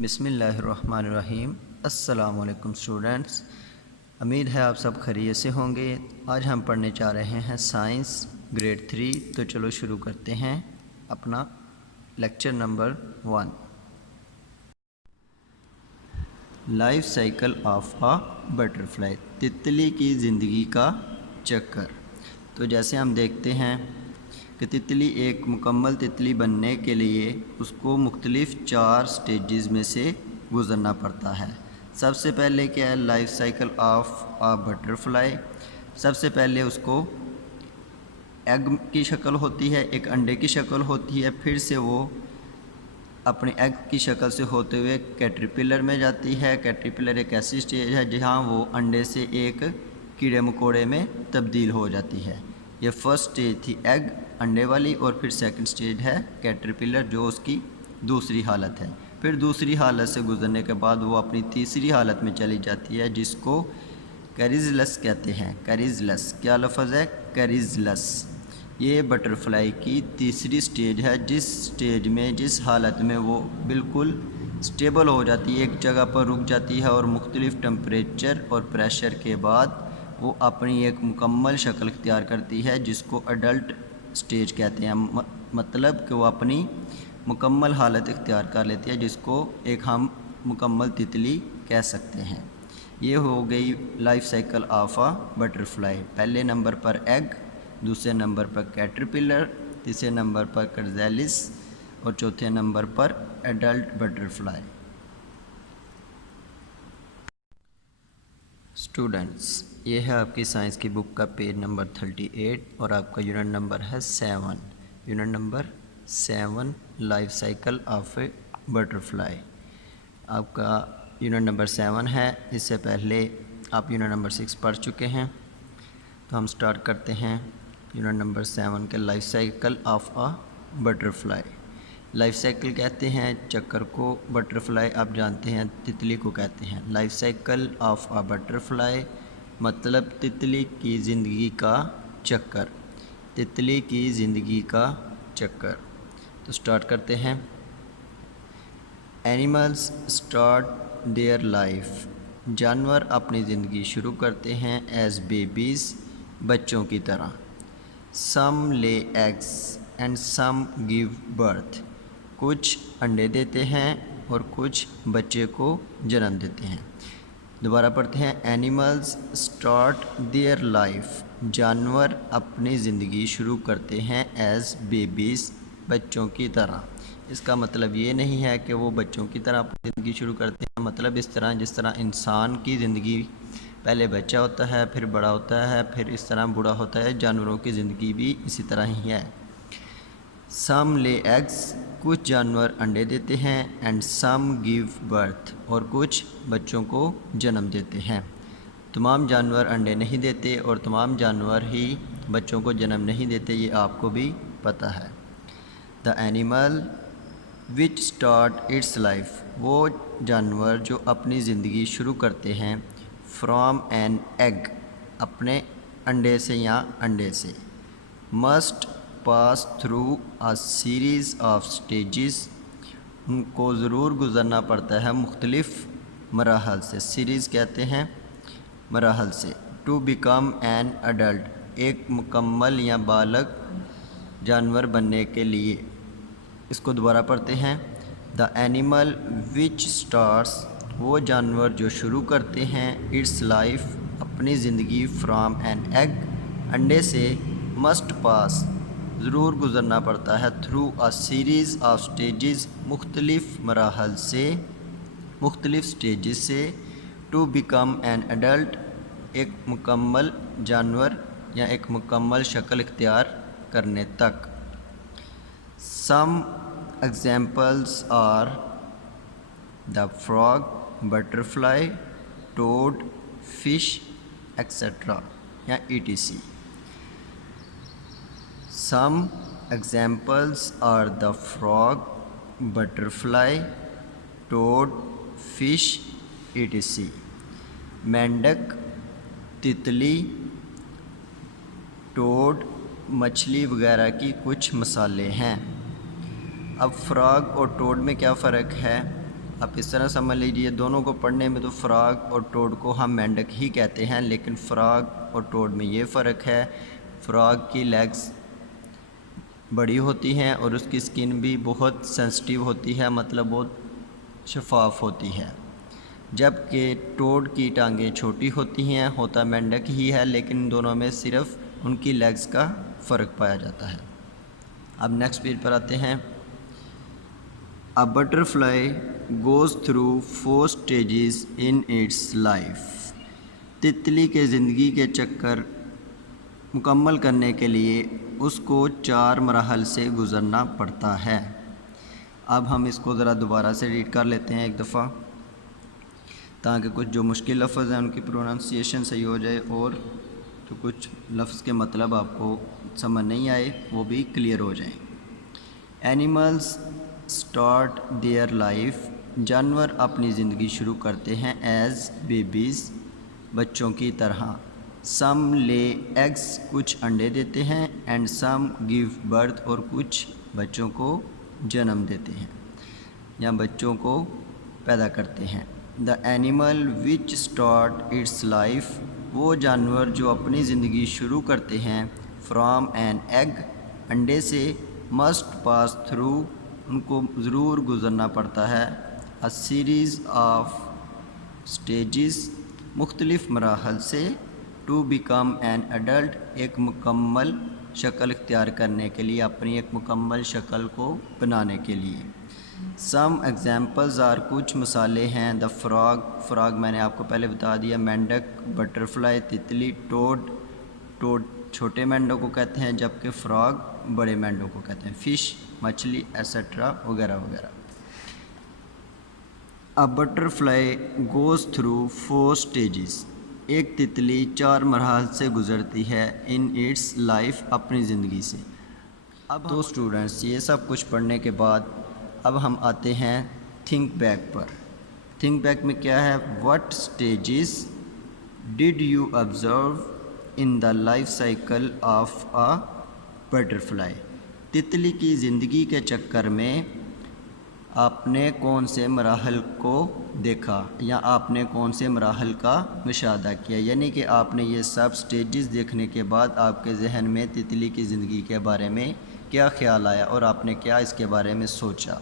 بسم اللہ الرحمن الرحیم۔ السلام علیکم اسٹوڈنٹس، امید ہے آپ سب خیریت سے ہوں گے۔ آج ہم پڑھنے جا رہے ہیں سائنس گریڈ 3، تو چلو شروع کرتے ہیں اپنا lecture number 1، life cycle of a butterfly, تتلی کی زندگی کا چکر۔ تو جیسے ہم دیکھتے ہیں کہ تتلی ایک مکمل تتلی بننے کے لیے اس کو مختلف 4 سٹیجز میں سے گزرنا پڑتا ہے۔ سب سے پہلے کیا ہے؟ Life cycle of a butterfly. سب سے پہلے اس کو ایگ کی شکل ہوتی ہے، ایک انڈے کی شکل ہوتی ہے، پھر سے وہ اپنے ایگ کی شکل سے ہوتے ہوئے کیٹرپلر میں جاتی ہے۔ کیٹرپلر ایک ایسی سٹیج ہے جہاں وہ انڈے سے ایک کیڑے مکوڑے میں تبدیل ہو جاتی ہے۔ یہ فرسٹ سٹیج تھی ایگ انڈے والی، اور پھر سیکنڈ سٹیج ہے کیٹرپلر جو اس کی دوسری حالت ہے۔ پھر دوسری حالت سے گزرنے کے بعد وہ اپنی تیسری حالت میں چلی جاتی ہے جس کو کیریزلس کہتے ہیں۔ کیریزلس کیا لفظ ہے؟ کیریزلس۔ یہ بٹرفلائی کی تیسری سٹیج ہے، جس سٹیج میں جس حالت میں وہ بالکل سٹیبل ہو جاتی ہے، ایک جگہ پر رک جاتی ہے اور مختلف ٹمپریچر اور پریشر کے بعد وہ اپنی ایک مکمل شکل اختیار کرتی ہے جس کو اڈلٹ سٹیج کہتے ہیں۔ مطلب کہ وہ اپنی مکمل حالت اختیار کر لیتی ہے، جس کو ایک ہم مکمل تتلی کہہ سکتے ہیں۔ یہ ہو گئی life cycle of a butterfly. پہلے نمبر پر ایگ، دوسرے نمبر پر کیٹرپلر، تیسرے نمبر پر کیریزلس اور چوتھے نمبر پر ایڈلٹ بٹرفلائی۔ اسٹوڈنٹس، یہ ہے آپ کی سائنس کی بک کا پیج نمبر 38 اور آپ کا یونٹ نمبر ہے 7۔ Unit number 7، life cycle of a butterfly. آپ کا یونٹ نمبر 7 ہے۔ اس سے پہلے آپ یونٹ نمبر 6 پڑھ چکے ہیں، تو ہم سٹارٹ کرتے ہیں یونٹ نمبر 7 کے life cycle of a butterfly. Life cycle کہتے ہیں چکر کو، بٹرفلائی آپ جانتے ہیں تتلی کو کہتے ہیں۔ Life cycle of a butterfly مطلب تتلی کی زندگی کا چکر۔ تتلی کی زندگی کا چکر۔ تو سٹارٹ کرتے ہیں۔ اینیملز اسٹارٹ دیئر لائف، جانور اپنی زندگی شروع کرتے ہیں ایز بیبیز، بچوں کی طرح۔ Some lay eggs and some give birth, کچھ انڈے دیتے ہیں اور کچھ بچے کو جنم دیتے ہیں۔ دوبارہ پڑھتے ہیں۔ اینیملز اسٹارٹ دیئر لائف، جانور اپنی زندگی شروع کرتے ہیں ایز بیبیز، بچوں کی طرح۔ اس کا مطلب یہ نہیں ہے کہ وہ بچوں کی طرح اپنی زندگی شروع کرتے ہیں، مطلب اس طرح جس طرح انسان کی زندگی پہلے بچہ ہوتا ہے، پھر بڑا ہوتا ہے، پھر اس طرح بوڑھا ہوتا ہے، جانوروں کی زندگی بھی اسی طرح ہی ہے۔ سم لے ایگز، کچھ جانور انڈے دیتے ہیں، اینڈ سم گیو برتھ، اور کچھ بچوں کو جنم دیتے ہیں۔ تمام جانور انڈے نہیں دیتے اور تمام جانور ہی بچوں کو جنم نہیں دیتے، یہ آپ کو بھی پتہ ہے۔ The animal which start its life, وہ جانور جو اپنی زندگی شروع کرتے ہیں فرام این ایگ، اپنے انڈے سے یا انڈے سے، must pass through a series of stages, ان کو ضرور گزرنا پڑتا ہے مختلف مراحل سے۔ سیریز کہتے ہیں مراحل سے۔ ٹو بیکم این اڈلٹ، ایک مکمل یا بالغ جانور بننے کے لیے۔ اس کو دوبارہ پڑھتے ہیں۔ دا اینیمل وچ اسٹارٹس، وہ جانور جو شروع کرتے ہیں اٹس لائف، اپنی زندگی فرام این ایگ، انڈے سے، مسٹ پاس، ضرور گزرنا پڑتا ہے، through a series of stages, مختلف مراحل سے، مختلف سٹیجز سے، ٹو بیکم این ایڈلٹ، ایک مکمل جانور یا ایک مکمل شکل اختیار کرنے تک۔ Some examples are the frog, butterfly, toad, fish etcetera یا ETC۔ Some examples are the frog, butterfly, toad, fish, etc. مینڈک، تتلی، ٹوڈ، مچھلی وغیرہ کی کچھ مثالیں ہیں۔ اب فراگ اور ٹوڈ میں کیا فرق ہے؟ آپ اس طرح سمجھ لیجیے، دونوں کو پڑھنے میں تو فراگ اور ٹوڈ کو ہم مینڈک ہی کہتے ہیں، لیکن فراگ اور ٹوڈ میں یہ فرق ہے، فراگ کی لیگز بڑی ہوتی ہیں اور اس کی سکن بھی بہت سینسٹیو ہوتی ہے، مطلب بہت شفاف ہوتی ہے، جبکہ ٹوڈ کی ٹانگیں چھوٹی ہوتی ہیں، ہوتا مینڈک ہی ہے لیکن دونوں میں صرف ان کی لیگز کا فرق پایا جاتا ہے۔ اب نیکسٹ پیج پر آتے ہیں۔ A butterfly goes through 4 stages in its life۔ تتلی کے زندگی کے چکر مکمل کرنے کے لیے اس کو 4 مراحل سے گزرنا پڑتا ہے۔ اب ہم اس کو ذرا دوبارہ سے ریڈ کر لیتے ہیں ایک دفعہ، تاکہ کچھ جو مشکل لفظ ہیں ان کی پروننسیشن صحیح ہو جائے، اور جو کچھ لفظ کے مطلب آپ کو سمجھ نہیں آئے وہ بھی کلیئر ہو جائیں۔ اینیملز اسٹارٹ دیئر لائف، جانور اپنی زندگی شروع کرتے ہیں ایز بیبیز، بچوں کی طرح۔ سم لے ایگز، کچھ انڈے دیتے ہیں، اینڈ سم گیو برتھ، اور کچھ بچوں کو جنم دیتے ہیں یا بچوں کو پیدا کرتے ہیں۔ The animal which start its life, وہ جانور جو اپنی زندگی شروع کرتے ہیں فرام این ایگ، انڈے سے، مسٹ پاس تھرو، ان کو ضرور گزرنا پڑتا ہے، اے سیریز آف سٹیجز، مختلف مراحل سے، ٹو بیکم این ایڈلٹ، ایک مکمل شکل اختیار کرنے کے لیے، اپنی ایک مکمل شکل کو بنانے کے لیے۔ سم ایگزامپلز آر، کچھ مثالیں ہیں، دا فراگ، فراگ میں نے آپ کو پہلے بتا دیا، مینڈک، بٹرفلائی تتلی، ٹوڈ، ٹوڈ چھوٹے مینڈوں کو کہتے ہیں جبکہ فراگ بڑے مینڈوں کو کہتے ہیں، فش مچھلی ایسیٹرا وغیرہ وغیرہ۔ A butterfly goes through 4 stages، ایک تتلی 4 مراحل سے گزرتی ہے، in its life، اپنی زندگی سے۔ اب تو اسٹوڈنٹس یہ سب کچھ پڑھنے کے بعد اب ہم آتے ہیں تھنک بیک پر۔ تھنک بیک میں کیا ہے؟ what stages did you observe in the life cycle of a butterfly، تتلی کی زندگی کے چکر میں آپ نے کون سے مراحل کو دیکھا یا آپ نے کون سے مراحل کا مشاہدہ کیا، یعنی کہ آپ نے یہ سب سٹیجز دیکھنے کے بعد آپ کے ذہن میں تتلی کی زندگی کے بارے میں کیا خیال آیا اور آپ نے کیا اس کے بارے میں سوچا۔